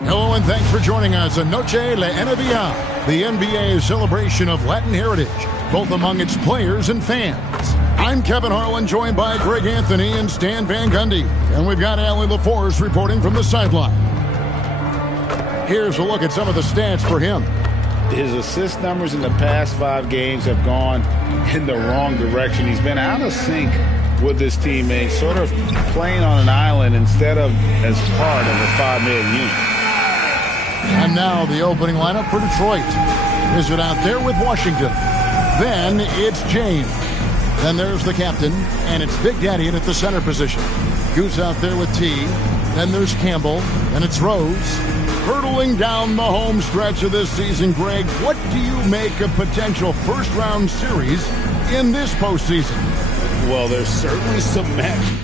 Hello and thanks for joining us on Noche La NBA, the NBA's celebration of Latin heritage, both among its players and fans. I'm Kevin Harlan, joined by Greg Anthony and Stan Van Gundy, and we've got Allie LaForce reporting from the sideline. Here's a look at some of the stats for him. His assist numbers in the past 5 games have gone in the wrong direction. He's been out of sync with his teammates, sort of playing on an island instead of as part of a 5-man unit. And now the opening lineup for Detroit. Is it out there with Washington? Then it's James. Then there's the captain, and it's Big Daddy at the center position. Goose out there with T. Then there's Campbell, and it's Rose. Hurtling down the home stretch of this season, Greg, what do you make of potential first-round series in this postseason? Well, there's certainly some match.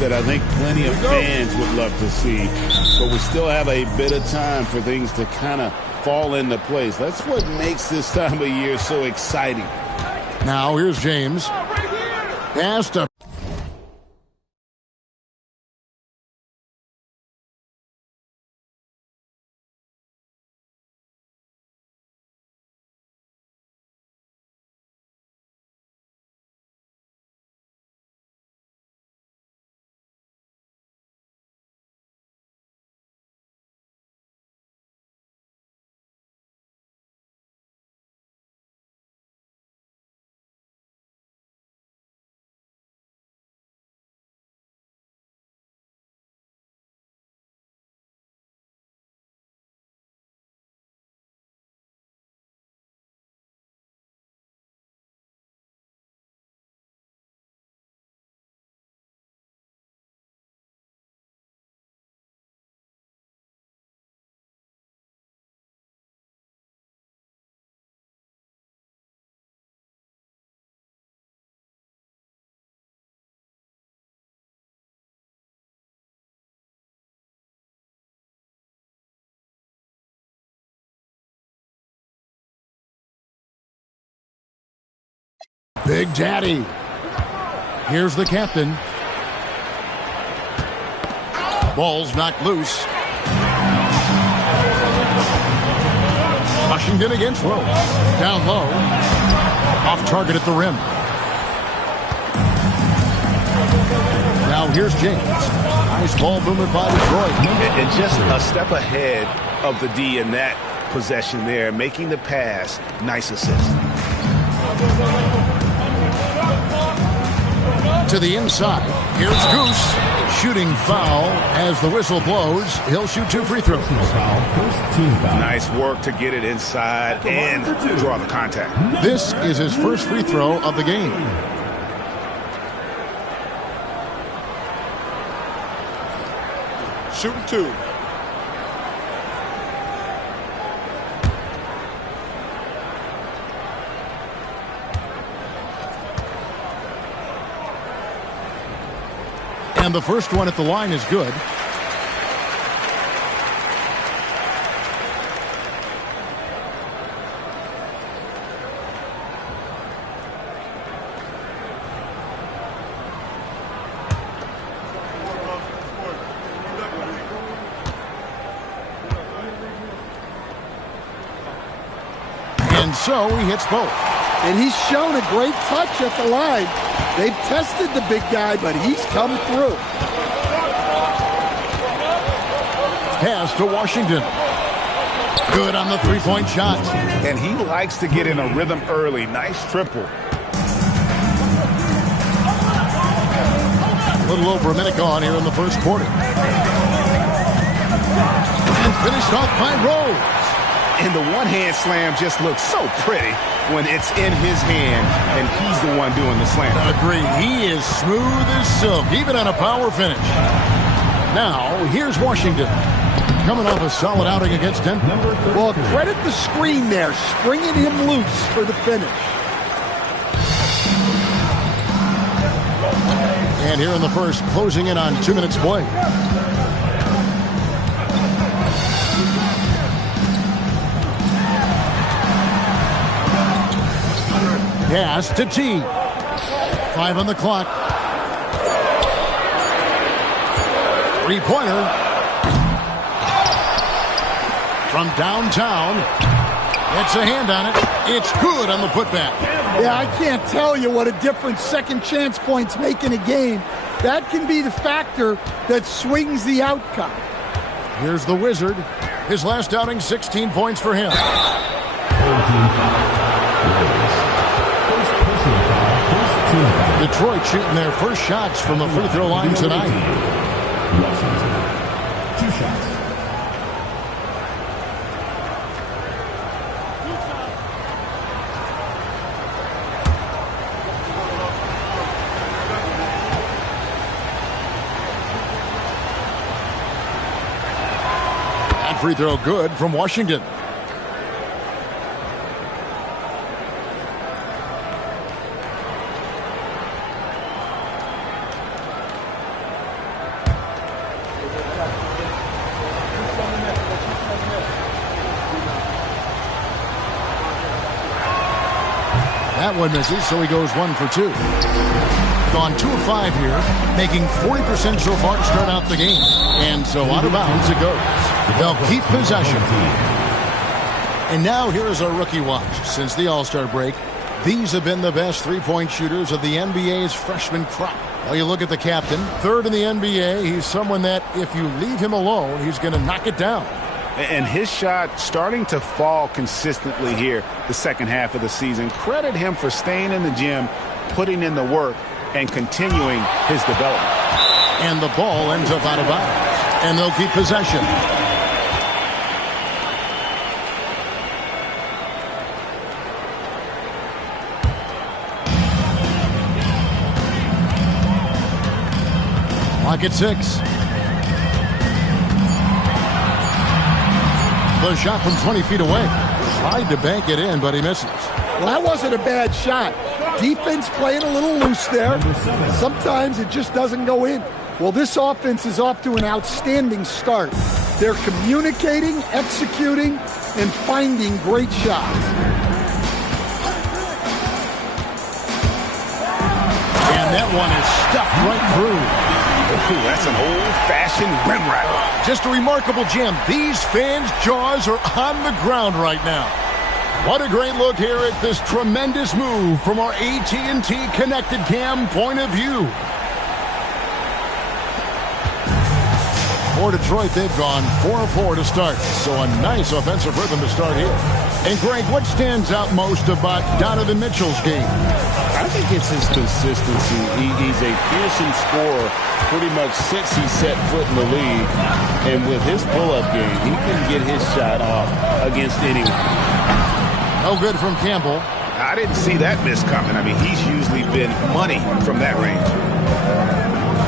That I think plenty of fans would love to see, but we still have a bit of time for things to kind of fall into place. That's what makes this time of year so exciting. Now here's James. Pass to Big Daddy. Here's the captain. Ball's knocked loose. Washington against Rose. Down low. Off target at the rim. Now here's James. Nice ball movement by Detroit. And just a step ahead of the D in that possession there, making the pass. Nice assist. To the inside. Here's Goose. Shooting foul as the whistle blows. He'll shoot 2 free throws. Nice work to get it inside and draw the contact. This is his first free throw of the game. Shooting 2. And the first one at the line is good. And so he hits both. And he's shown a great touch at the line. They've tested the big guy, but he's come through. Pass to Washington. Good on the three-point shot. And he likes to get in a rhythm early. Nice triple. A little over a minute gone here in the first quarter. And finished off by Rose. And the one-hand slam just looks so pretty when it's in his hand and he's the one doing the slam. Agreed. He is smooth as silk, even on a power finish. Now, here's Washington. coming off a solid outing against Denver. Well, credit the screen there, springing him loose for the finish. And here in the first, closing in on 2 minutes play. Pass to T. 5 on the clock. Three-pointer. From downtown. It's a hand on it. It's good on the putback. Yeah, I can't tell you what a difference second chance points make in a game. That can be the factor that swings the outcome. Here's the Wizard. His last outing, 16 points for him. Detroit shooting their first shots from the free throw line tonight. Washington, 2 shots. That free throw good from Washington. That one misses, so he goes 1 for 2. Gone 2 of 5 here, making 40% so far to start out the game. And so out of bounds it goes. They'll keep possession. And now here is our rookie watch. Since the All-Star break, these have been the best three-point shooters of the NBA's freshman crop. Well, you look at the captain, 3rd in the NBA. He's someone that if you leave him alone, he's going to knock it down. And his shot starting to fall consistently here the second half of the season. Credit him for staying in the gym, putting in the work, and continuing his development. And the ball ends up out of bounds. And they'll keep possession. Clock at 6. The shot from 20 feet away. Tried to bank it in, but he misses. Well, that wasn't a bad shot. Defense playing a little loose there. Sometimes it just doesn't go in. Well, this offense is off to an outstanding start. They're communicating, executing, and finding great shots. And that one is stuffed right through. Ooh, that's an old-fashioned rim rattle. Just a remarkable jam. These fans' jaws are on the ground right now. What a great look here at this tremendous move from our AT&T Connected Cam point of view. For Detroit, they've gone 4 of 4 to start. So a nice offensive rhythm to start here. And Greg, what stands out most about Donovan Mitchell's game? I think it's his consistency. He's a fearsome scorer pretty much since he set foot in the league. And with his pull-up game, he can get his shot off against anyone. No good from Campbell. I didn't see that miss coming. I mean, he's usually been money from that range.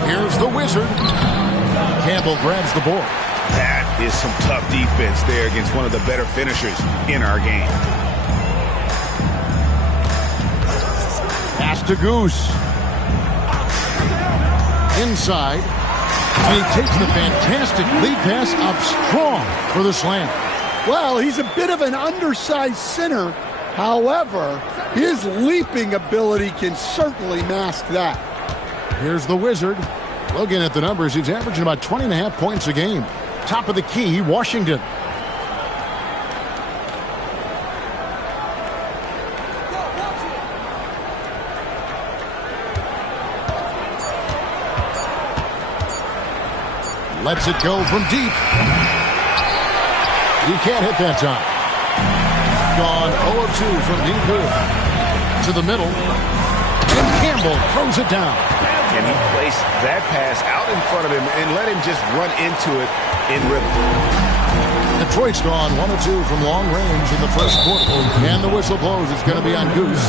Here's the Wizard. Campbell grabs the board. That is some tough defense there against one of the better finishers in our game. Pass to Goose. Inside. And he takes the fantastic lead pass up strong for the slam. Well, he's a bit of an undersized center. However, his leaping ability can certainly mask that. Here's the Wizard. Looking at the numbers, he's averaging about 20.5 points a game. Top of the key, Washington. Lets it go from deep. He can't hit that time. Gone 0 of 2 from deep here. To the middle. And Campbell throws it down. And he placed that pass out in front of him and let him just run into it in rhythm. Detroit's gone 1 of 2 from long range in the first quarter. And the whistle blows. It's going to be on Goose.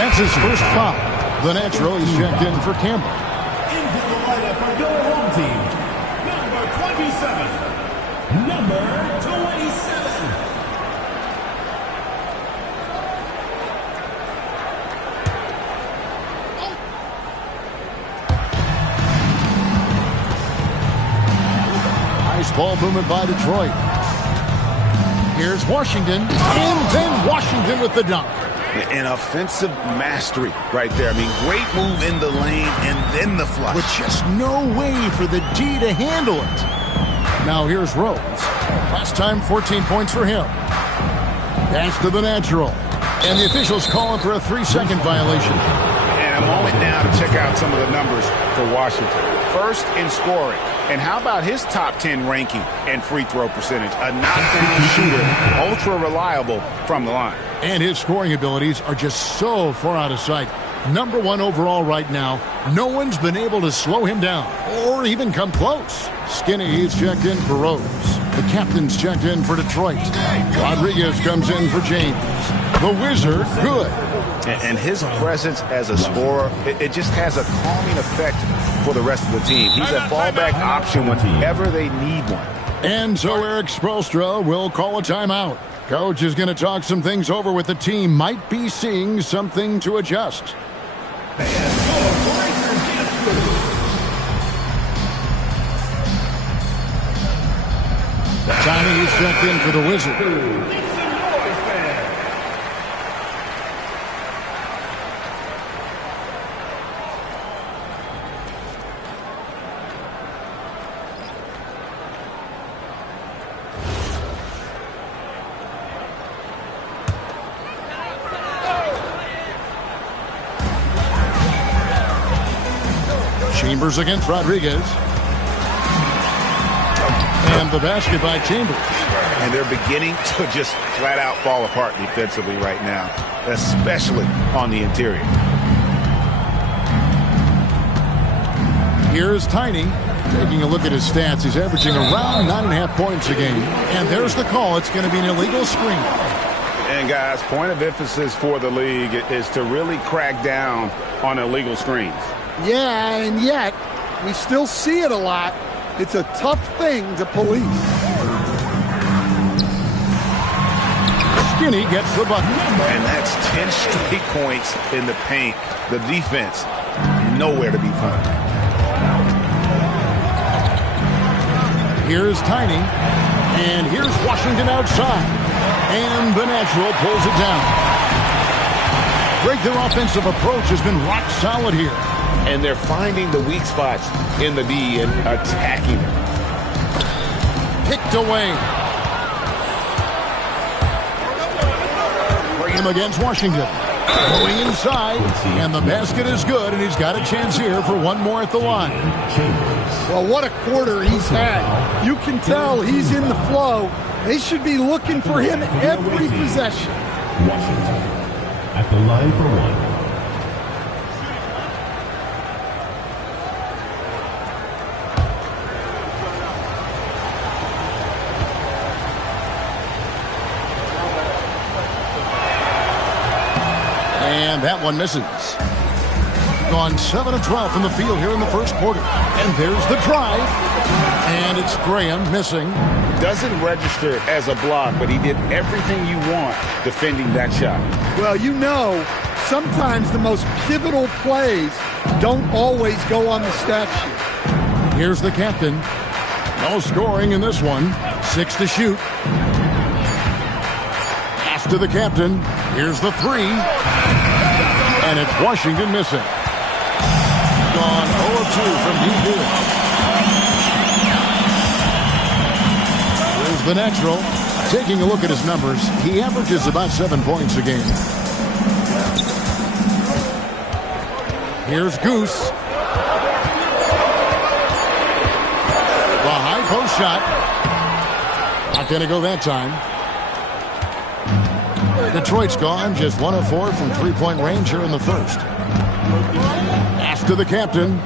That's his first foul. The natural is checked in for Campbell. Into the lineup for your home team, number 27, Number 27. Nice ball movement by Detroit. Here's Washington, and then Washington with the dunk. An offensive mastery right there. I mean, great move in the lane and then the flush. With just no way for the D to handle it. Now here's Rose. Last time, 14 points for him. Pass to the natural. And the officials calling for a 3-second violation. And a moment now to check out some of the numbers for Washington. First in scoring. And how about his top 10 ranking and free throw percentage? A knockdown shooter, ultra reliable from the line. And his scoring abilities are just so far out of sight. Number 1 overall right now. No one's been able to slow him down or even come close. Skinny's checked in for Rose. The captain's checked in for Detroit. Rodriguez comes in for James. The Wizard, good. And his presence as a scorer, it just has a calming effect for the rest of the team. He's a fallback option whenever they need one. And so Eric Spoelstra will call a timeout. Coach is going to talk some things over with the team. Might be seeing something to adjust. Tiny is checked in for the Wizard. Chambers against Rodriguez. And the basket by Chambers. And they're beginning to just flat out fall apart defensively right now, especially on the interior. Here's Tiny. Taking a look at his stats, he's averaging around 9.5 points a game. And there's the call. It's going to be an illegal screen. And guys, point of emphasis for the league is to really crack down on illegal screens. Yeah, and yet we still see it a lot. It's a tough thing to police. Skinny gets the bucket. And that's 10 straight points in the paint. The defense, nowhere to be found. Here's Tiny. And here's Washington outside. And the natural pulls it down. Great, their offensive approach has been rock solid here. And they're finding the weak spots in the D and attacking them. Picked away. Bring him against Washington. Going inside. And the basket is good. And he's got a chance here for one more at the line. Well, what a quarter he's had. You can tell he's in the flow. They should be looking for him every possession. Washington at the line for one. And that one misses. Gone 7 of 12 from the field here in the first quarter. And there's the drive. And it's Graham missing. Doesn't register as a block, but he did everything you want defending that shot. Well, you know, sometimes the most pivotal plays don't always go on the stat sheet. Here's the captain. No scoring in this one. 6 to shoot. Pass to the captain. Here's the 3. And it's Washington missing. Gone 0 of 2 from deep here. Here's the natural. Taking a look at his numbers, he averages about 7 points a game. Here's Goose. The high post shot. Not going to go that time. Detroit's gone just 1 of 4 from three-point range here in the first. Pass to the captain.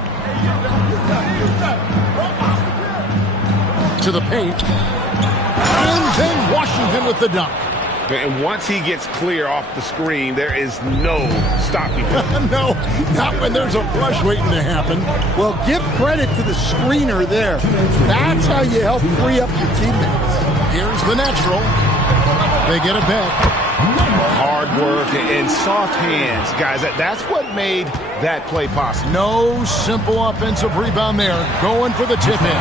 To the paint. And then Washington with the dunk. And once he gets clear off the screen, there is no stopping him. No, not when there's a flush waiting to happen. Well, give credit to the screener there. That's how you help free up your teammates. Here's the natural. They get it back. Hard work and soft hands. Guys, that's what made that play possible. No simple offensive rebound there. Going for the tip in.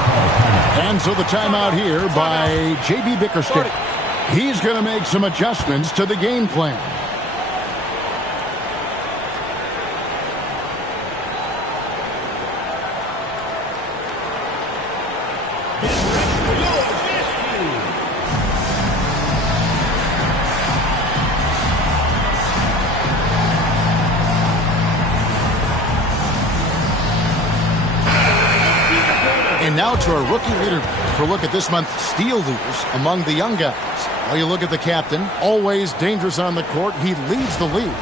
And so the timeout here by J.B. Bickerstaff. He's going to make some adjustments to the game plan. And now to our rookie leader for a look at this month's steal leaders among the young guys. Well, you look at the captain, always dangerous on the court. He leads the league.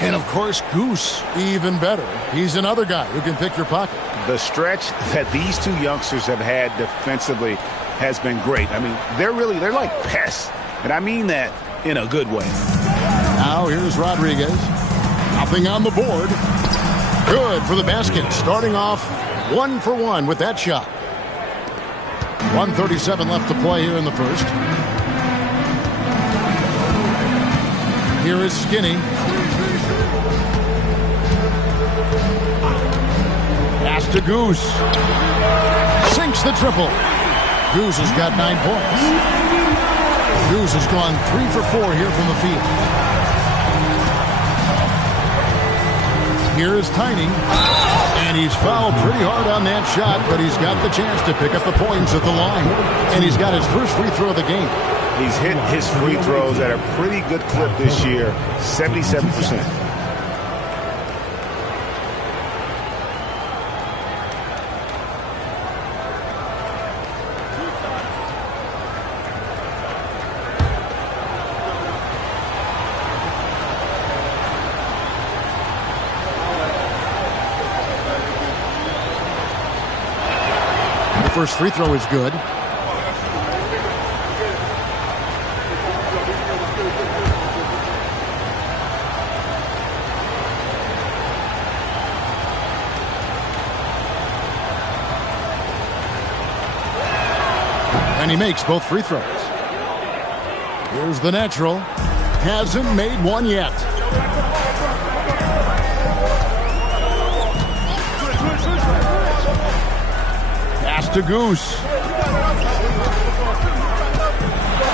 And, of course, Goose, even better. He's another guy who can pick your pocket. The stretch that these two youngsters have had defensively has been great. I mean, they're like pests. And I mean that in a good way. Now here's Rodriguez. Nothing on the board. Good for the basket. Starting off 1 for 1 with that shot. 1:37 left to play here in the first. Here is Skinny. Pass to Goose. Sinks the triple. Goose has got 9 points. Goose has gone 3 for 4 here from the field. Here is Tiny. And he's fouled pretty hard on that shot, but he's got the chance to pick up the points at the line. And he's got his first free throw of the game. He's hit his free throws at a pretty good clip this year, 77%. The first free throw is good. And he makes both free throws. Here's the natural. Hasn't made one yet. Pass to Goose.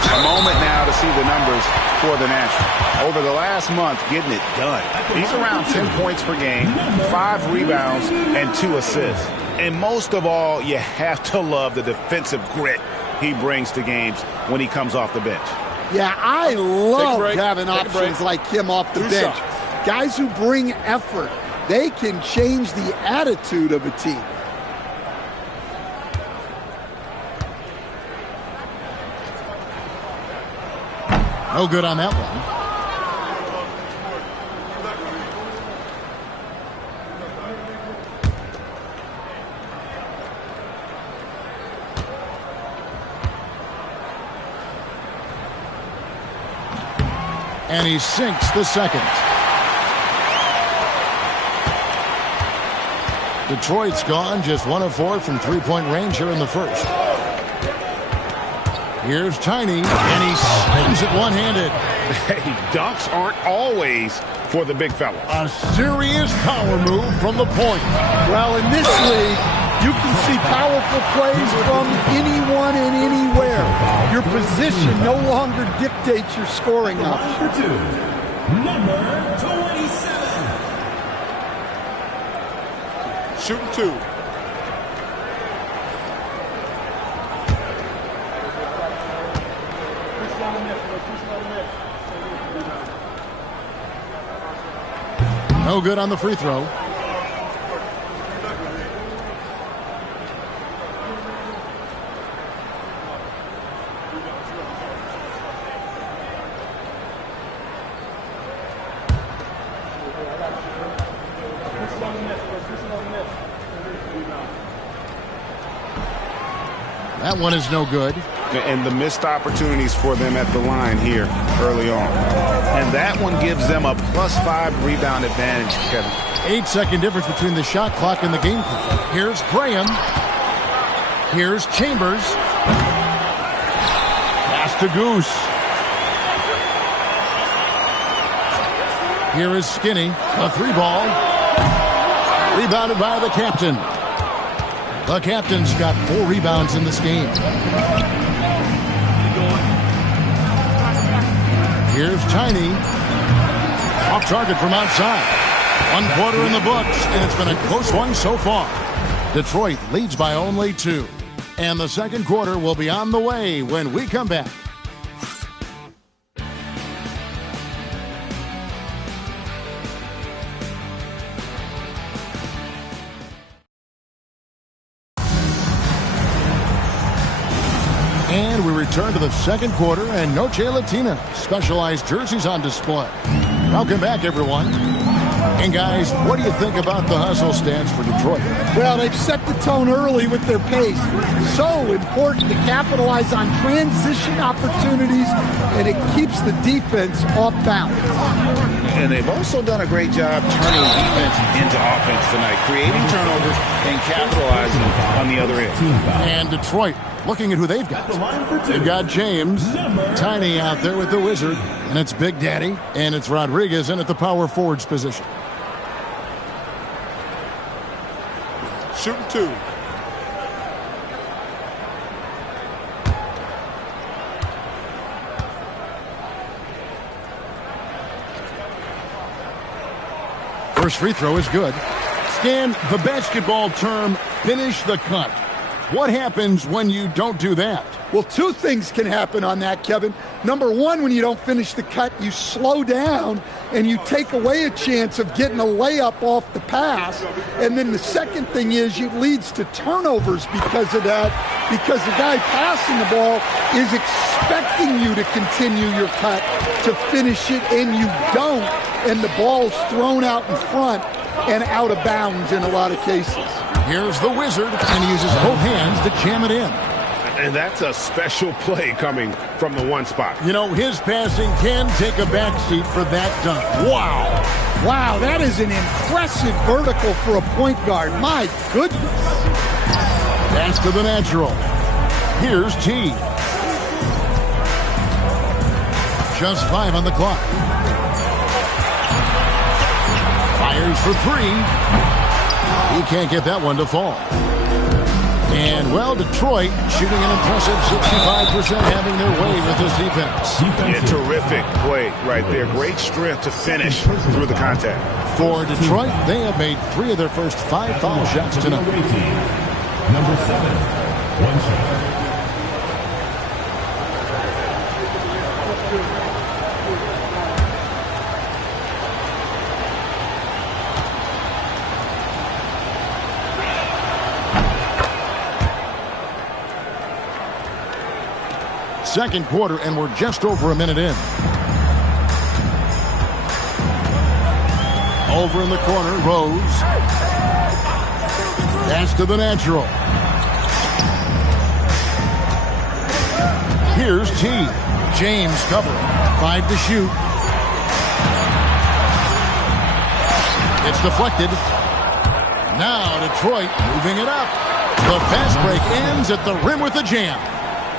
A moment now to see the numbers for the natural. Over the last month, getting it done. He's around 10 points per game, 5 rebounds, and 2 assists. And most of all, you have to love the defensive grit he brings to games when he comes off the bench. Yeah, I love having options like him off the bench. Guys who bring effort. They can change the attitude of a team. No good on that one. And he sinks the second. Detroit's gone just 1 of 4 from three-point range here in the first. Here's Tiny, and he slams it one-handed. Hey, dunks aren't always for the big fella. A serious power move from the point. Well, in this league, you can see powerful plays from anyone and anywhere. Your position no longer dictates your scoring option. Number 27. Shooting 2. No good on the free throw. That one is no good. and the missed opportunities for them at the line here early on. And that one gives them a +5 rebound advantage, Kevin. 8-second difference between the shot clock and the game clock. Here's Graham. Here's Chambers. Pass to Goose. Here is Skinny. A 3-ball. Rebounded by the captain. The captain's got 4 rebounds in this game. Here's Tiny. Off target from outside. 1 quarter in the books, and it's been a close one so far. Detroit leads by only 2. And the second quarter will be on the way when we come back. And we return to the second quarter, and Noche Latina specialized jerseys on display. Welcome back, everyone. And guys, what do you think about the hustle stance for Detroit? Well, they've set the tone early with their pace. So important to capitalize on transition opportunities, and it keeps the defense off balance. And they've also done a great job turning defense into offense tonight, creating turnovers and capitalizing on the other end. And Detroit, looking at who they've got. They've got James, Tiny out there with the Wizard, and it's Big Daddy, and it's Rodriguez in at the power forwards position. Shooting 2. First free throw is good. Stan, the basketball term, finish the cut. What happens when you don't do that? Well, 2 things can happen on that, Kevin. Number 1, when you don't finish the cut, you slow down and you take away a chance of getting a layup off the pass. And then the second thing is it leads to turnovers because of that, because the guy passing the ball is expecting you to continue your cut, to finish it, and you don't, and the ball's thrown out in front and out of bounds in a lot of cases. Here's the Wizard, and he uses both hands to jam it in. And that's a special play coming from the one spot. You know, his passing can take a backseat for that dunk. Wow. Wow, that is an impressive vertical for a point guard. My goodness. Pass to the natural. Here's T. Just 5 on the clock. Fires for 3. He can't get that one to fall. And, well, Detroit shooting an impressive 65%, having their way with this defense. Yeah, terrific play right there. Great strength to finish through the contact. For Detroit, they have made 3 of their first 5 foul shots tonight. Number 7, 1 shot. Second quarter, and we're just over a minute in. Over in the corner, Rose. Pass to the natural. Here's T. James covering. 5 to shoot. It's deflected. Now Detroit moving it up. The fast break ends at the rim with a jam.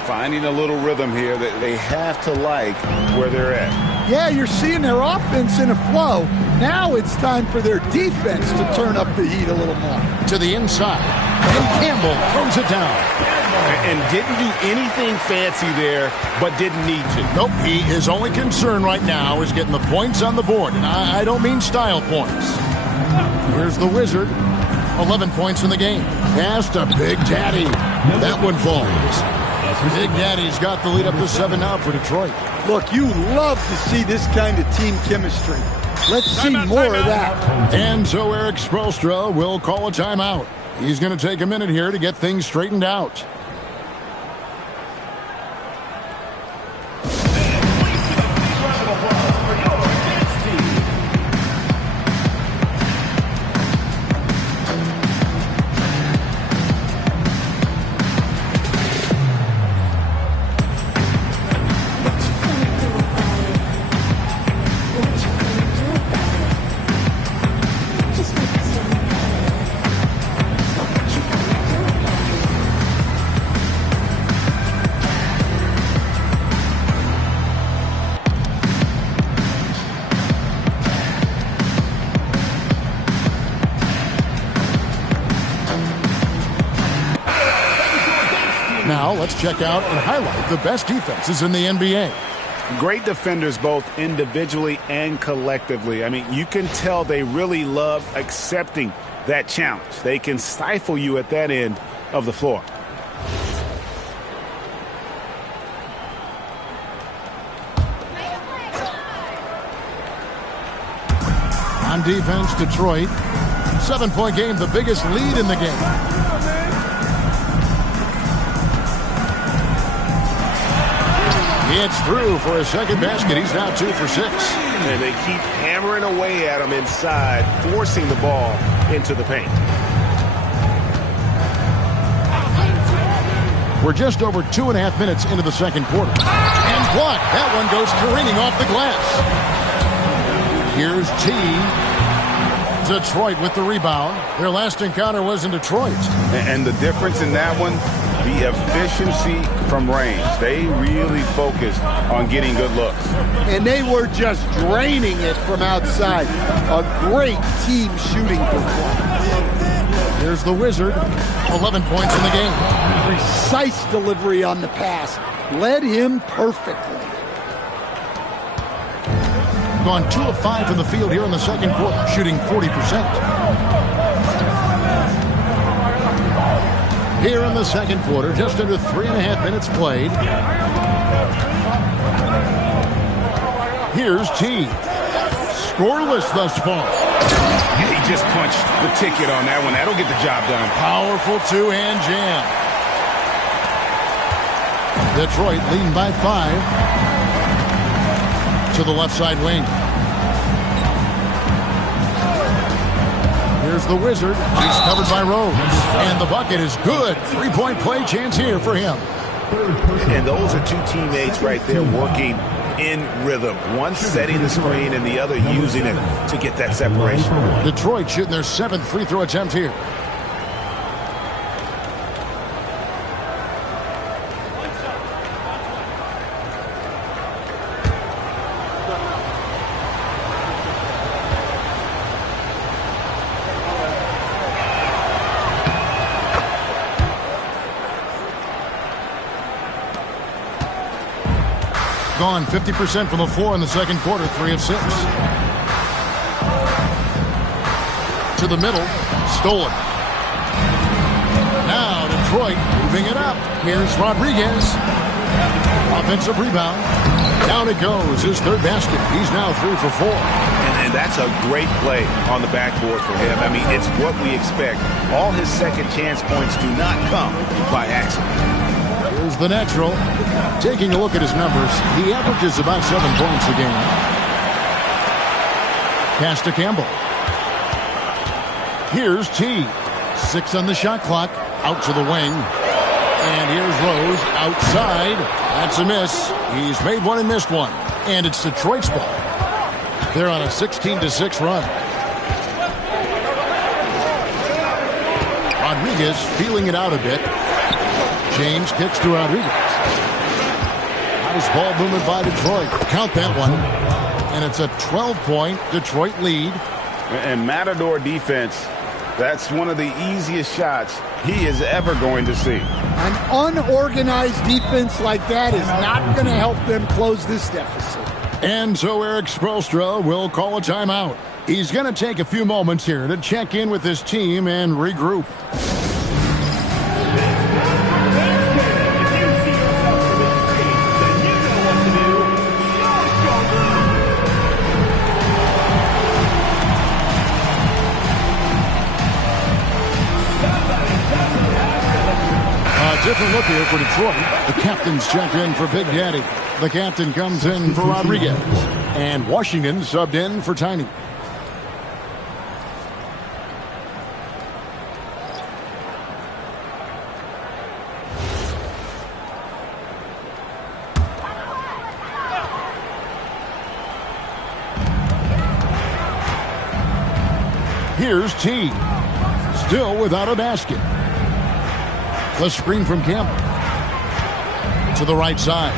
Finding a little rhythm here that they have to like where they're at. Yeah, you're seeing their offense in a flow. Now it's time for their defense to turn up the heat a little more. To the inside. And Campbell throws it down. And didn't do anything fancy there, but didn't need to. Nope, his only concern right now is getting the points on the board. And I don't mean style points. Here's the Wizard. 11 points in the game. Pass to Big Daddy. That one falls. Big Daddy's got the lead up to 7 now for Detroit. Look, you love to see this kind of team chemistry. Let's see more of that. And so Eric Spoelstra will call a timeout. He's going to take a minute here to get things straightened out. Now let's check out and highlight the best defenses in the NBA. Great defenders both individually and collectively. I mean, you can tell they really love accepting that challenge. They can stifle you at that end of the floor. On defense, Detroit. 7-point game, the biggest lead in the game. It's through for a second basket. He's now 2 for 6. And they keep hammering away at him inside, forcing the ball into the paint. We're just over 2.5 minutes into the second quarter. And blocked. That one goes careening off the glass. Here's T. Detroit with the rebound. Their last encounter was in Detroit. And the difference in that one, the efficiency from range. They really focused on getting good looks. And they were just draining it from outside. A great team shooting performance. Here's the Wizard. 11 points in the game. Precise delivery on the pass. Led him perfectly. Gone 2 of 5 from the field here in the second quarter, shooting 40%. Here in the second quarter, just under 3.5 minutes played. Here's T. Scoreless thus far. He just punched the ticket on that one. That'll get the job done. Powerful two-hand jam. Detroit leading by 5. To the left side wing. Here's the Wizard. He's covered by Rose. And the bucket is good. 3-point play chance here for him. And those are two teammates right there working in rhythm. One setting the screen and the other using it to get that separation. Detroit shooting their 7th free throw attempt here. Gone 50% from the floor in the second quarter, 3 of 6. To the middle, stolen. Now Detroit moving it up. Here's Rodriguez. Offensive rebound. Down it goes, his 3rd basket. He's now 3 for 4. And that's a great play on the backboard for him. I mean, it's what we expect. All his second chance points do not come by accident. Here's the natural. Taking a look at his numbers, he averages about 7 points a game. Pass to Campbell. Here's T. 6 on the shot clock. Out to the wing. And here's Rose outside. That's a miss. He's made one and missed one. And it's Detroit's ball. They're on a 16-6 run. Rodriguez feeling it out a bit. James kicks to Rodriguez. Nice ball movement by Detroit. Count that one. And it's a 12-point Detroit lead. And Matador defense, that's one of the easiest shots he is ever going to see. An unorganized defense like that is not going to help them close this deficit. And so Eric Spoelstra will call a timeout. He's going to take a few moments here to check in with his team and regroup. Different look here for Detroit. The captain's checked in for Big Daddy. The captain comes in for Rodriguez. And Washington subbed in for Tiny. Here's T. Still without a basket. The screen from Campbell. To the right side.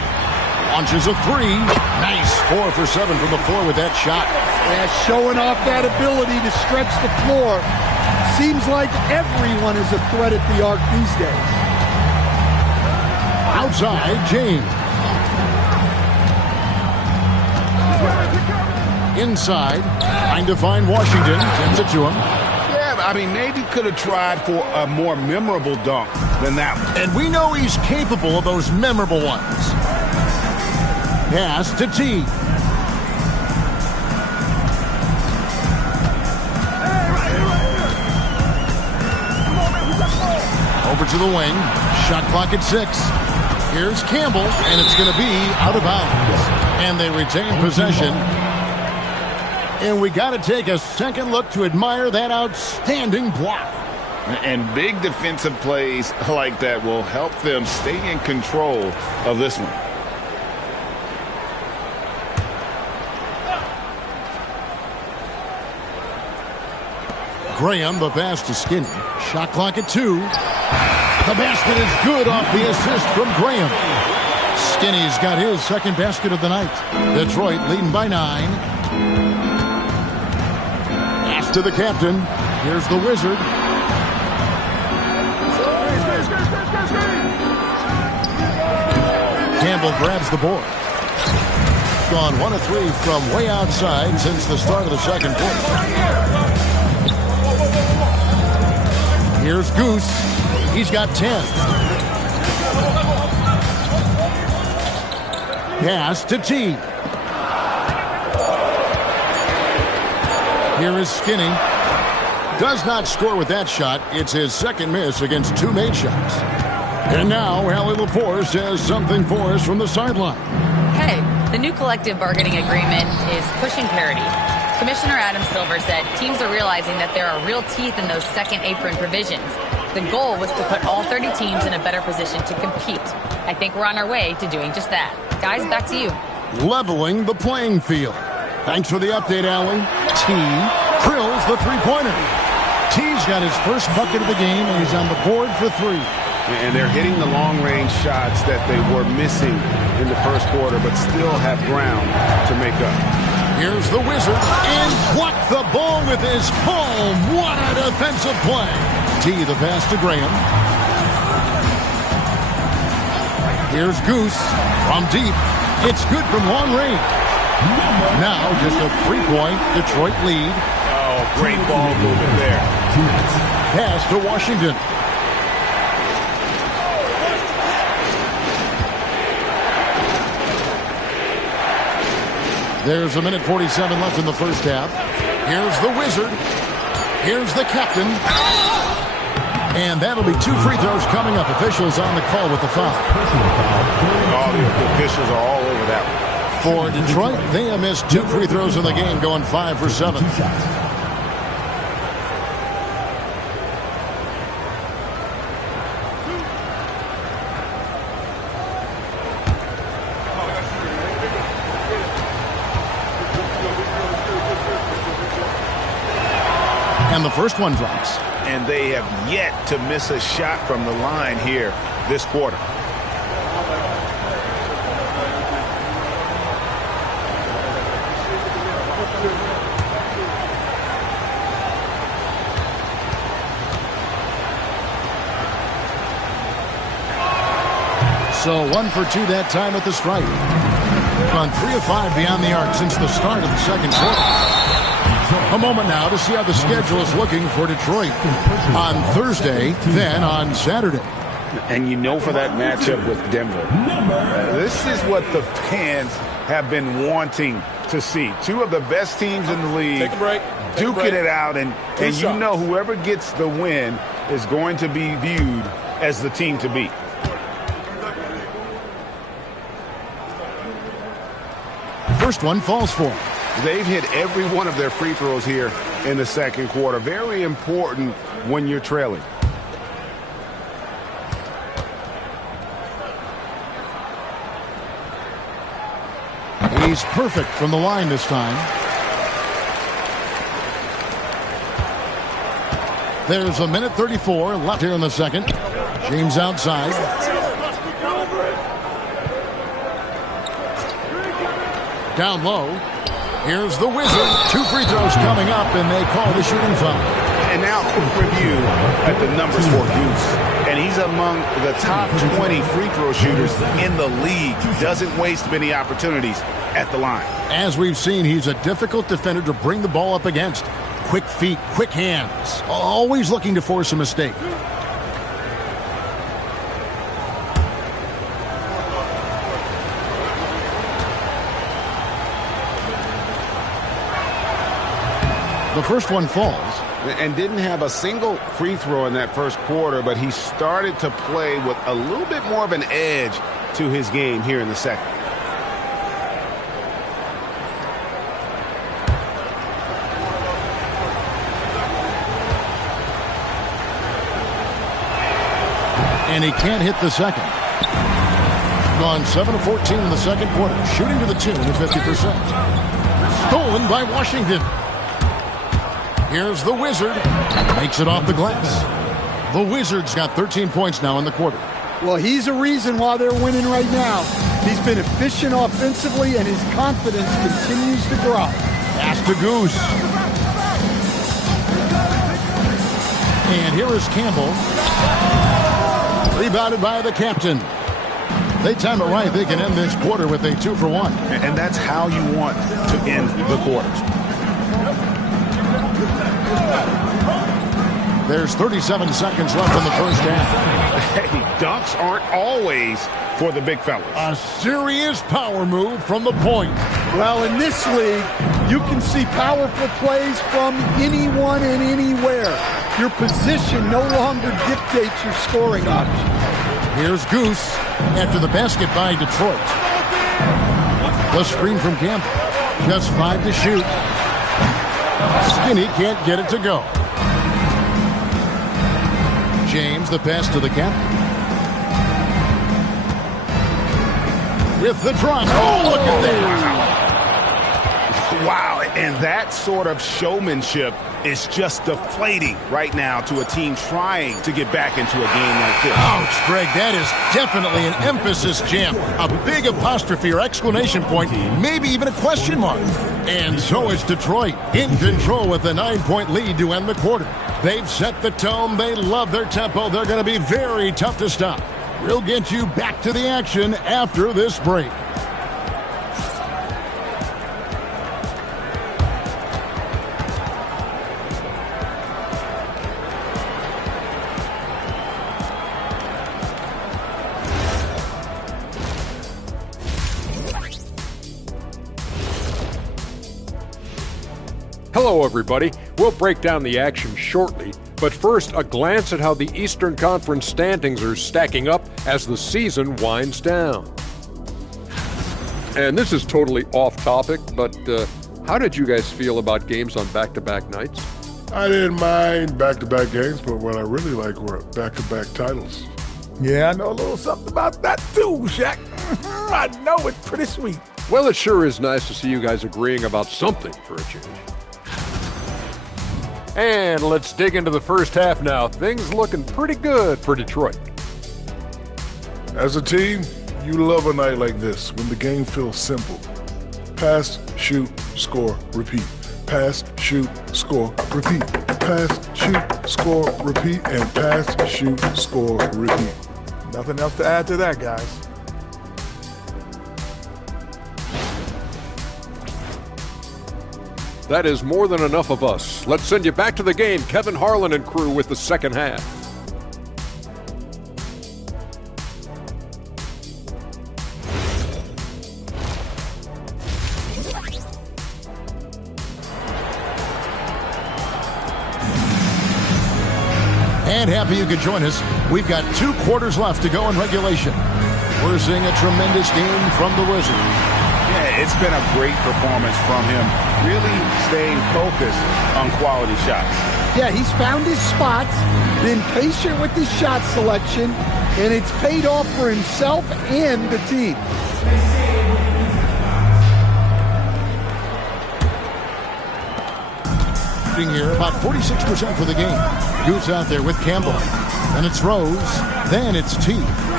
Launches a 3. Nice. 4 for 7 from the floor with that shot. Yeah, showing off that ability to stretch the floor. Seems like everyone is a threat at the arc these days. Outside, James. Inside, trying to find Washington. Sends it to him. Yeah, I mean, maybe could have tried for a more memorable dunk than that one. And we know he's capable of those memorable ones. Pass to T. Over to the wing. Shot clock at 6. Here's Campbell, and it's going to be out of bounds. And they retain possession. And we got to take a second look to admire that outstanding block. And big defensive plays like that will help them stay in control of this one. Graham, the pass to Skinny. Shot clock at 2. The basket is good off the assist from Graham. Skinny's got his second basket of the night. Detroit leading by 9. Pass to the captain. Here's the Wizard. Campbell grabs the board. Gone 1 of 3 from way outside since the start of the second quarter. Here's Goose. He's got 10. Pass to T. Here is Skinny. Does not score with that shot. It's his second miss against 2 made shots. And now, Allie LaForce has something for us from the sideline. Hey, the new collective bargaining agreement is pushing parity. Commissioner Adam Silver said teams are realizing that there are real teeth in those second apron provisions. The goal was to put all 30 teams in a better position to compete. I think we're on our way to doing just that. Guys, back to you. Leveling the playing field. Thanks for the update, Allie. T drills the three-pointer. T's got his first bucket of the game, and he's on the board for 3. And they're hitting the long-range shots that they were missing in the first quarter, but still have ground to make up. Here's the Wizard, and blocked the ball with his palm. What a defensive play. T, the pass to Graham. Here's Goose from deep. It's good from long range. Now just a 3-point Detroit lead. Oh, great ball movement there. Pass to Washington. There's a minute 47 left in the first half. Here's the Wizard. Here's the captain. And that'll be 2 free throws coming up. Officials on the call with the foul. All the officials are all over that one. For Detroit, they have missed 2 free throws in the game, going 5 for 7. And the first one drops. And they have yet to miss a shot from the line here this quarter. So 1 for 2 that time at the stripe. On 3 of 5 beyond the arc since the start of the second quarter. A moment now to see how the schedule is looking for Detroit on Thursday, then on Saturday. And you know, for that matchup with Denver, This is what the fans have been wanting to see. 2 of the best teams in the league. Take a break. Duking it out, and you know whoever gets the win is going to be viewed as the team to beat. First one falls for him. They've hit every one of their free throws here in the second quarter. Very important when you're trailing. He's perfect from the line this time. There's a minute 34 left here in the second. James outside. Down low. Here's the Wizard. 2 free throws coming up, and they call the shooting foul. And And now a quick review at the numbers for Goose. And he's among the top 20 free throw shooters in the league. Doesn't waste many opportunities at the line. As we've seen, he's a difficult defender to bring the ball up against. Quick feet, quick hands. Always looking to force a mistake. The first one falls. And didn't have a single free throw in that first quarter, but he started to play with a little bit more of an edge to his game here in the second. And he can't hit the second. Gone 7 of 14 in the second quarter, shooting to the tune of 50%. Stolen by Washington. Here's the Wizard. Makes it off the glass. The Wizards got 13 points now in the quarter. Well, he's a reason why they're winning right now. He's been efficient offensively, and his confidence continues to grow. Pass to Goose. And here is Campbell. Rebounded by the captain. They time it right. They can end this quarter with a 2-for-1. And that's how you want to end the quarters. There's 37 seconds left in the first half. Hey, dunks aren't always for the big fellas. A serious power move from the point. Well, in this league, you can see powerful plays from anyone and anywhere. Your position no longer dictates your scoring options. Here's Goose after the basket by Detroit. The screen from Campbell. Just 5 to shoot. Skinny can't get it to go. James, the pass to the captain. With the drop. Oh, look at that. Wow, and that sort of showmanship is just deflating right now to a team trying to get back into a game like this. Ouch, Greg, that is definitely an emphasis jam. A big apostrophe or exclamation point, maybe even a question mark. And so is Detroit, in control with a 9-point lead to end the quarter. They've set the tone. They love their tempo. They're going to be very tough to stop. We'll get you back to the action after this break. Hello, everybody. We'll break down the action shortly, but first, a glance at how the Eastern Conference standings are stacking up as the season winds down. And this is totally off topic, but how did you guys feel about games on back-to-back nights? I didn't mind back-to-back games, but what I really like were back-to-back titles. Yeah, I know a little something about that too, Shaq. I know it's pretty sweet. Well, it sure is nice to see you guys agreeing about something for a change. And let's dig into the first half now. Things looking pretty good for Detroit. As a team, you love a night like this when the game feels simple. Pass, shoot, score, repeat. Pass, shoot, score, repeat. Pass, shoot, score, repeat. And pass, shoot, score, repeat. Nothing else to add to that, guys. That is more than enough of us. Let's send you back to the game. Kevin Harlan and crew with the second half. And happy you could join us. We've got 2 quarters left to go in regulation. We're seeing a tremendous game from the Wizards. Yeah, it's been a great performance from him. Really staying focused on quality shots. Yeah, he's found his spots, been patient with his shot selection, and it's paid off for himself and the team. Here, about 46% for the game. Goose out there with Campbell. And it's Rose. Then it's T.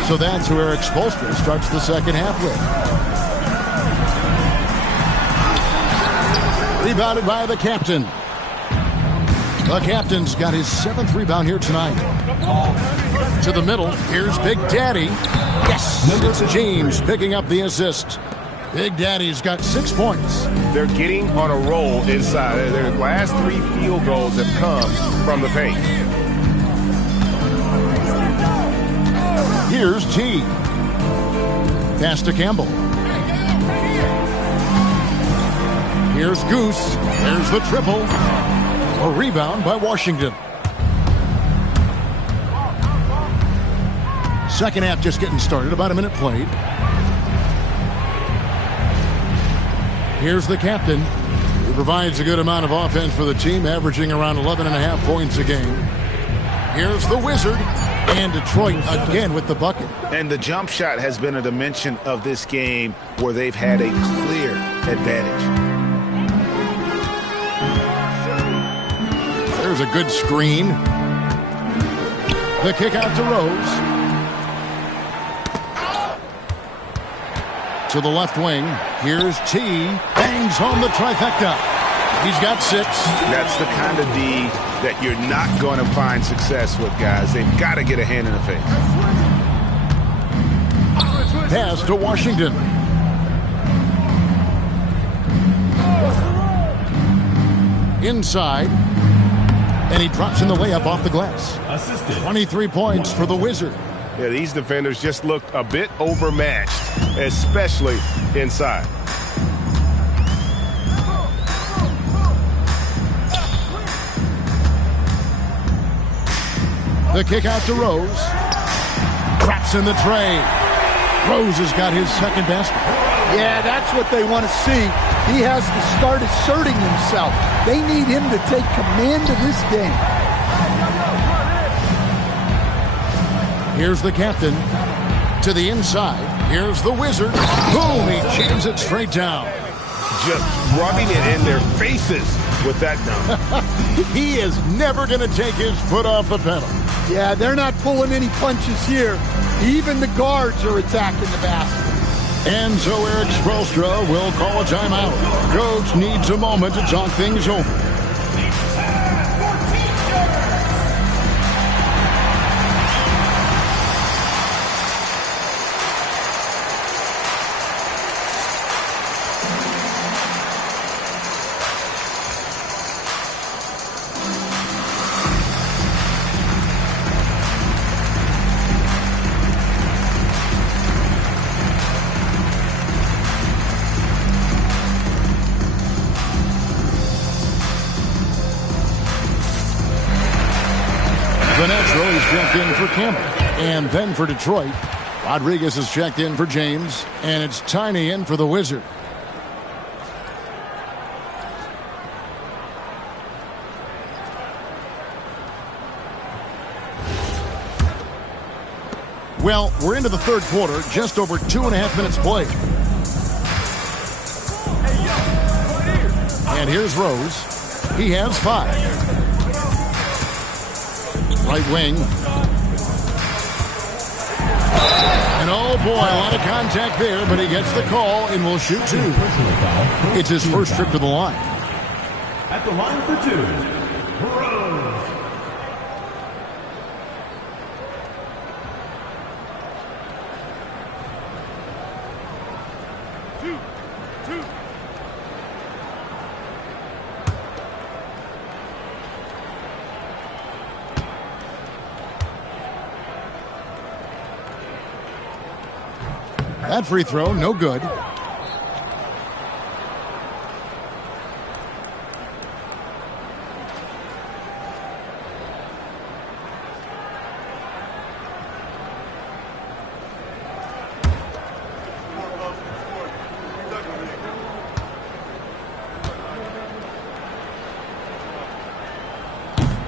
So that's who Eric Spoelstra starts the second half with. Rebounded by the captain. The captain's got his 7th rebound here tonight. To the middle. Here's Big Daddy. Yes! It's James picking up the assist. Big Daddy's got 6 points. They're getting on a roll inside. Their last 3 field goals have come from the paint. Here's T. Pass to Campbell. Here's Goose. There's the triple. A rebound by Washington. Second half just getting started. About a minute played. Here's the captain. He provides a good amount of offense for the team, averaging around 11.5 points a game. Here's the Wizard. And Detroit again with the bucket. And the jump shot has been a dimension of this game where they've had a clear advantage. There's a good screen. The kick out to Rose. To the left wing. Here's T. Bangs home the trifecta. He's got 6. That's the kind of D that you're not going to find success with, guys. They've got to get a hand in the face. Pass to Washington. Inside. And he drops in the layup off the glass. 23 points for the Wizard. Yeah, these defenders just look a bit overmatched, especially inside. The kick out to Rose. Traps in the tray. Rose has got his 2nd basket. Yeah, that's what they want to see. He has to start asserting himself. They need him to take command of this game. Here's the captain. To the inside. Here's the Wizard. Boom! He jams it straight down. Just rubbing it in their faces with that dunk. He is never going to take his foot off the pedal. Yeah, they're not pulling any punches here. Even the guards are attacking the basket. And so Eric Spoelstra will call a timeout. Coach needs a moment to talk things over. Vanessa is checked in for Campbell. And then for Detroit, Rodriguez is checked in for James. And it's Tiny in for the Wizard. Well, we're into the 3rd quarter, just over 2.5 minutes played. And here's Rose. He has 5. Right wing. And oh boy, a lot of contact there, but he gets the call and will shoot 2. It's his first trip to the line. At the line for 2, Rose. That free throw, no good.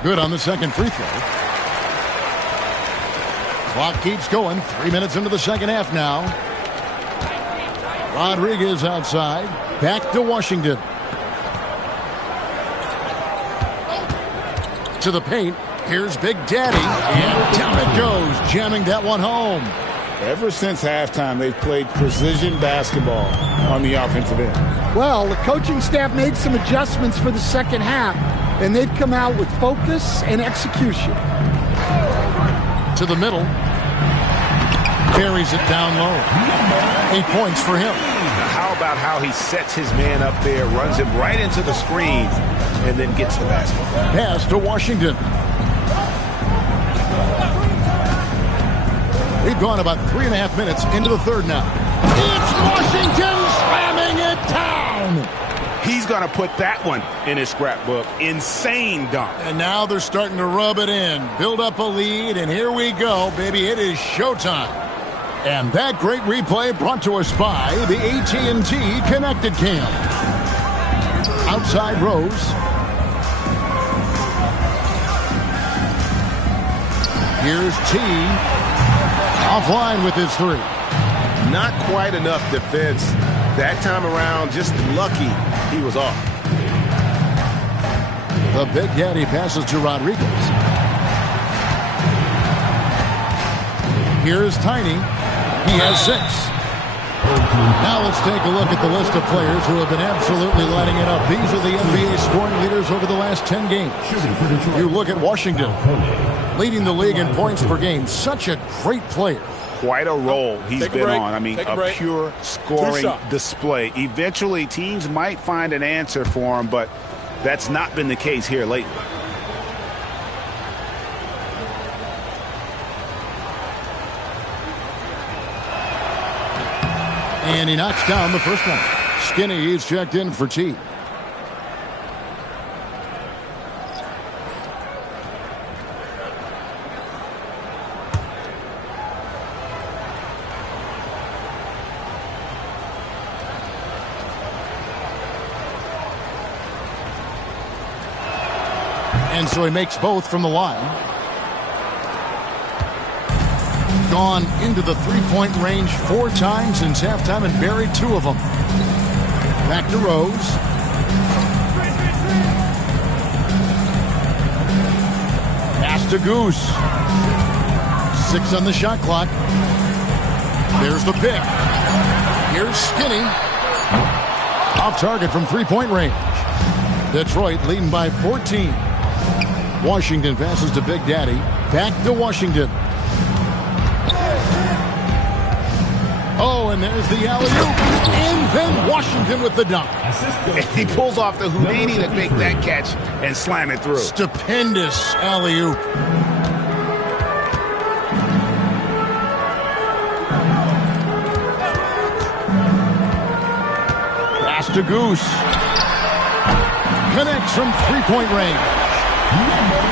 Good on the 2nd free throw. Clock keeps going. 3 minutes into the 2nd half now. Rodriguez outside. Back to Washington. To the paint. Here's Big Daddy. And down it goes. Jamming that one home. Ever since halftime, they've played precision basketball on the offensive end. Well, the coaching staff made some adjustments for the 2nd half. and they've come out with focus and execution. To the middle. Carries it down low. 8 points for him. Now, how about how he sets his man up there, runs him right into the screen, and then gets the basket. Pass to Washington. We've gone about 3.5 minutes into the third now. It's Washington slamming it down. He's going to put that one in his scrapbook. Insane dunk. And now they're starting to rub it in. Build up a lead, and here we go, baby. It is showtime. And that great replay brought to us by the AT&T Connected Cam. Outside Rose. Here's T. Offline with his three. Not quite enough defense. That time around, just lucky he was off. The Big Daddy passes to Rodriguez. Here's Tiny. He has 6. Now let's take a look at the list of players who have been absolutely lighting it up. These are the NBA scoring leaders over the last 10 games. You look at Washington, leading the league in points per game. Such a great player. Quite a role he's been on. I mean, a pure scoring display. Eventually, teams might find an answer for him, but that's not been the case here lately. And he knocks down the first one. Skinny is checked in for T. And so he makes both from the line. Gone into the three-point range 4 times since halftime and buried 2 of them. Back to Rose. Pass to Goose. 6 on the shot clock. There's the pick. Here's Skinny. Off target from three-point range. Detroit leading by 14. Washington passes to Big Daddy. Back to Washington. Oh, and there's the alley-oop. And then Washington with the dunk. He pulls off the Houdini to make that catch and slam it through. Stupendous alley-oop. Pass to Goose. Connects from three-point range.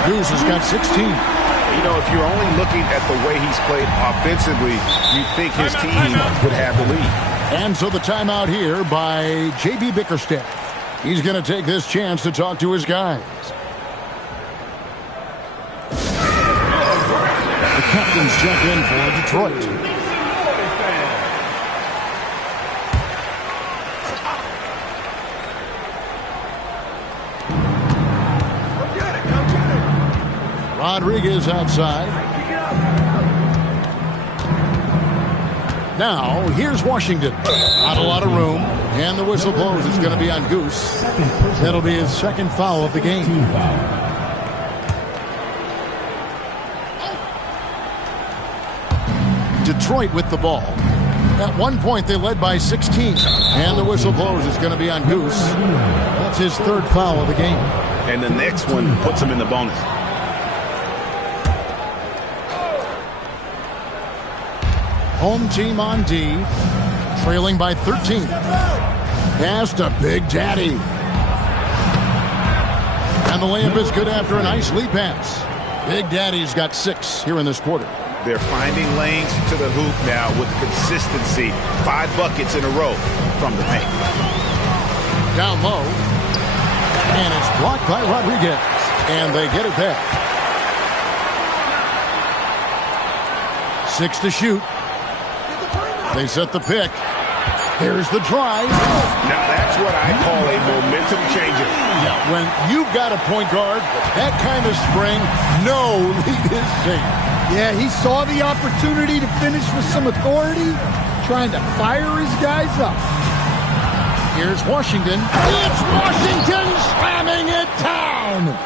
Goose has got 16. You know, if you're only looking at the way he's played offensively, you think his team would have the lead. And so the timeout here by J.B. Bickerstaff. He's going to take this chance to talk to his guys. The captains check in for Detroit. Rodriguez outside. Now, here's Washington. Not a lot of room. And the whistle blows. It's going to be on Goose. That'll be his second foul of the game. Detroit with the ball. At one point, they led by 16. And the whistle blows. It's going to be on Goose. That's his third foul of the game. And the next one puts him in the bonus. Home team on D, trailing by 13. Pass to Big Daddy. And the layup is good after a nice lead pass. Big Daddy's got 6 here in this quarter. They're finding lanes to the hoop now with consistency. 5 buckets in a row from the paint. Down low. And it's blocked by Rodriguez. And they get it back. 6 to shoot. They set the pick. Here's the drive. Now that's what I call a momentum changer. Yeah, when you've got a point guard, that kind of spring, no lead is safe. Yeah, he saw the opportunity to finish with some authority, trying to fire his guys up. Here's Washington. It's Washington slamming it down.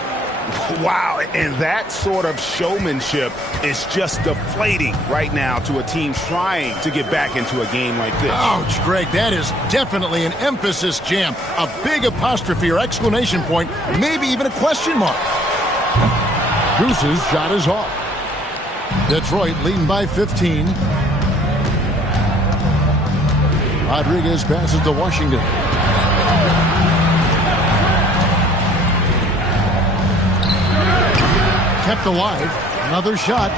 Wow, and that sort of showmanship is just deflating right now to a team trying to get back into a game like this. Ouch, Greg, that is definitely an emphasis jam. A big apostrophe or exclamation point, maybe even a question mark. Goose's shot is off. Detroit leading by 15. Rodriguez passes to Washington. Kept alive. Another shot.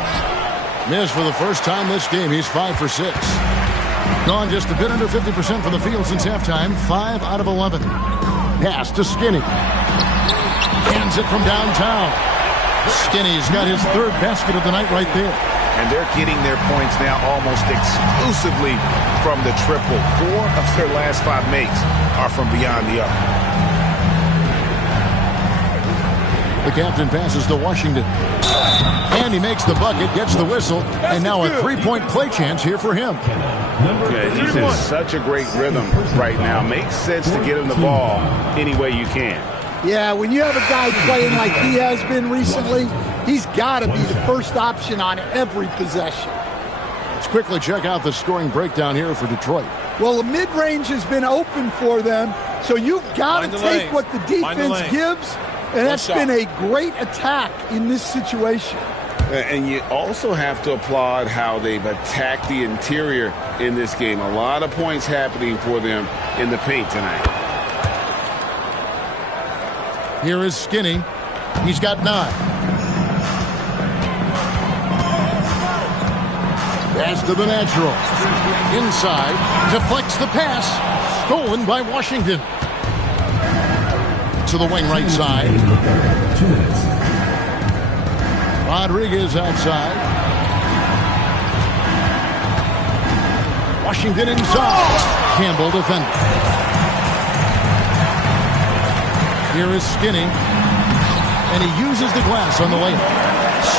Missed for the first time this game. He's 5 for 6. Gone just a bit under 50% from the field since halftime. 5 out of 11. Pass to Skinny. Hands it from downtown. Skinny's got his third basket of the night right there. And they're getting their points now almost exclusively from the triple. 4 of their last 5 makes are from beyond the arc. The captain passes to Washington. And he makes the bucket, gets the whistle, and now a three-point play chance here for him. Yeah, he's in such a great rhythm right now. Makes sense to get him the ball any way you can. Yeah, when you have a guy playing like he has been recently, he's got to be the first option on every possession. Let's quickly check out the scoring breakdown here for Detroit. Well, the mid-range has been open for them, so you've got to take what the defense gives, and that's been a great attack in this situation. And you also have to applaud how they've attacked the interior in this game. A lot of points happening for them in the paint tonight. Here is Skinny. He's got 9. Pass to the natural. Inside. Deflects the pass. Stolen by Washington. To the wing right side. 2 minutes. Rodriguez outside. Washington inside. Campbell defending. Here is Skinny. And he uses the glass on the layup.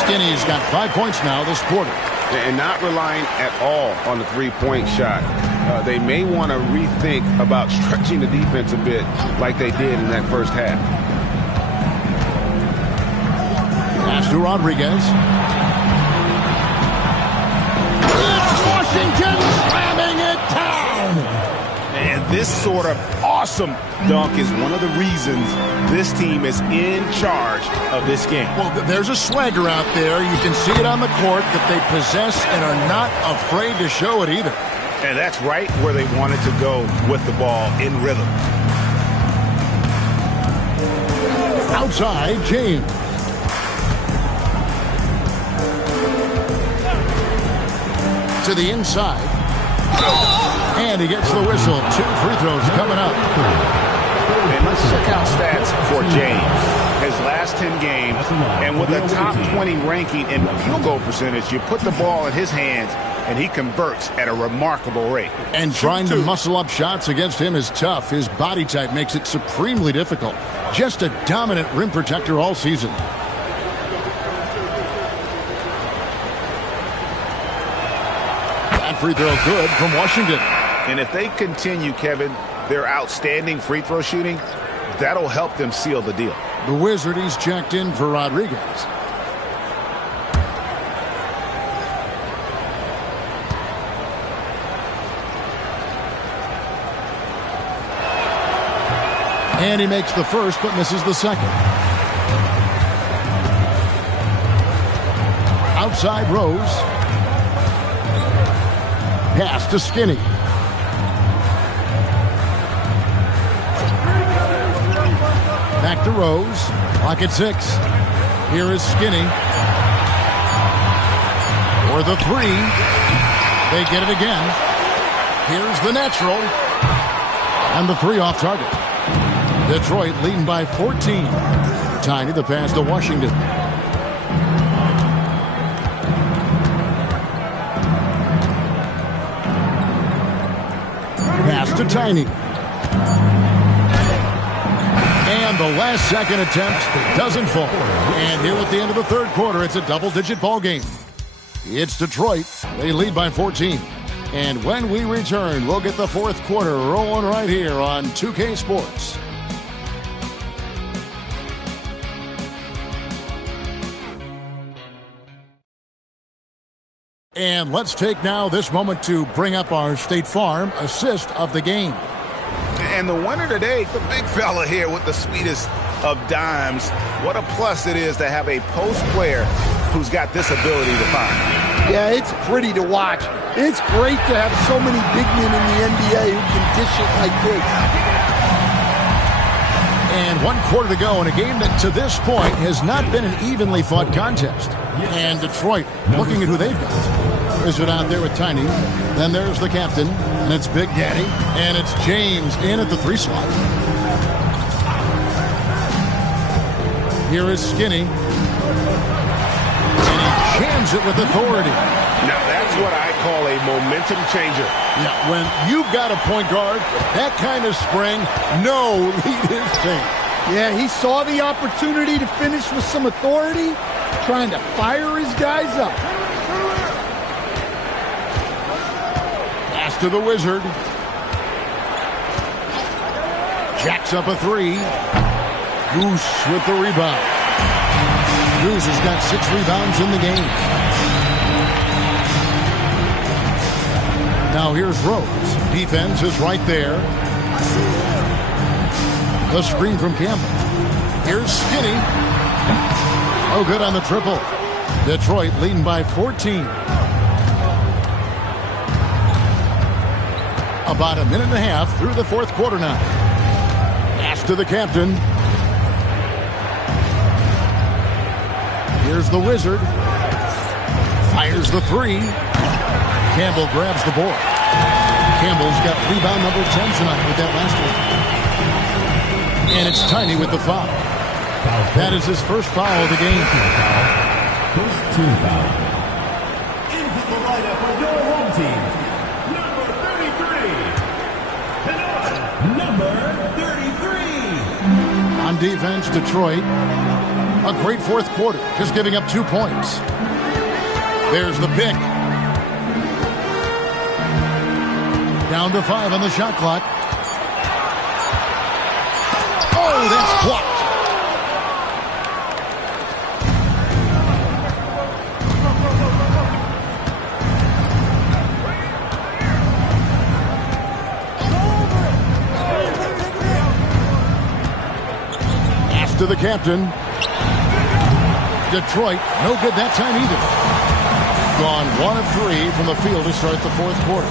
Skinny's got 5 points now this quarter. And not relying at all on the three-point shot. They may want to rethink about stretching the defense a bit like they did in that first half. Pass to Rodriguez. It's Washington slamming it down. And this sort of awesome dunk is one of the reasons this team is in charge of this game. Well, there's a swagger out there. You can see it on the court that they possess and are not afraid to show it either. And that's right where they wanted to go with the ball in rhythm. Outside, James. To the inside. And he gets the whistle. 2 free throws coming up. And let's check out stats for James. His last 10 games, and with a top 20 ranking in field goal percentage, you put the ball in his hands, and he converts at a remarkable rate. And trying to muscle up shots against him is tough. His body type makes it supremely difficult. Just a dominant rim protector all season. That free throw good from Washington. And if they continue, Kevin, their outstanding free throw shooting, that'll help them seal the deal. The Wizard, he's checked in for Rodriguez. And he makes the first, but misses the second. Outside Rose. Pass to Skinny. Back to Rose. Clock at 6. Here is Skinny. For the 3. They get it again. Here's the natural. And the 3 off target. Detroit leading by 14. Tiny the pass to Washington. Pass to Tiny. And the last second attempt doesn't fall. And here at the end of the third quarter, it's a double-digit ball game. It's Detroit. They lead by 14. And when we return, we'll get the fourth quarter rolling right here on 2K Sports. And let's take now this moment to bring up our State Farm assist of the game. And the winner today, the big fella here with the sweetest of dimes. What a plus it is to have a post player who's got this ability to find. Yeah, it's pretty to watch. It's great to have so many big men in the NBA who can dish it like this. And 1 quarter to go in a game that to this point has not been an evenly fought contest. And Detroit looking at who they've got. Is it out there with Tiny? Then there's the captain, and it's Big Daddy, and it's James in at the 3 slot. Here is Skinny, and he jams it with authority. Now that's what I call a momentum changer. Yeah, when you've got a point guard, that kind of spring, no lead is safe. Yeah, he saw the opportunity to finish with some authority, trying to fire his guys up. Pass to the Wizard. Jacks up a 3. Goose with the rebound. Goose has got 6 rebounds in the game. Now here's Rose. Defense is right there. The screen from Campbell. Here's Skinny. Oh, good on the triple. Detroit leading by 14. About a minute and a half through the fourth quarter now. Pass to the captain. Here's the Wizard. Fires the 3. Campbell grabs the board. Campbell's got rebound number 10 tonight with that last one. And it's Tiny with the foul. That is his first foul of the game. First team foul. Into the lineup for your home team. Number 33. On defense, Detroit. A great fourth quarter, just giving up 2 points. There's the pick. Down to 5 on the shot clock. Oh, that's blocked. Pass to the captain. Detroit, no good that time either. Gone 1 of 3 from the field to start the fourth quarter.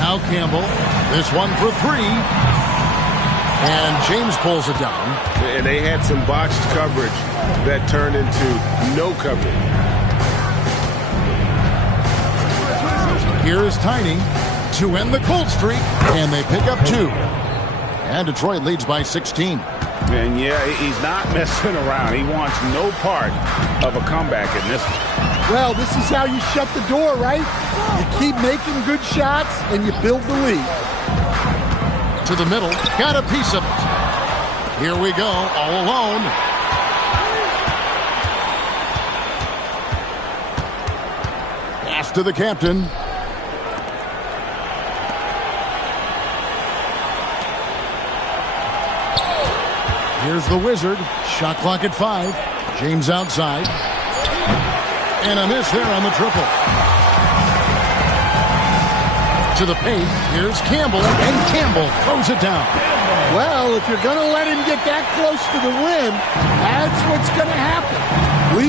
Now Campbell, this one for 3. And James pulls it down. And they had some botched coverage that turned into no coverage. Here is Tiny to end the cold streak, and they pick up 2. And Detroit leads by 16. And yeah, he's not messing around. He wants no part of a comeback in this one. Well, this is how you shut the door, right? You keep making good shots, and you build the lead. To the middle, got a piece of it. Here we go, all alone. Pass to the captain. Here's the Wizard. Shot clock at 5. James outside. And a miss there on the triple. To the paint. Here's Campbell. And Campbell throws it down. Well, if you're going to let him get that close to the rim, that's what's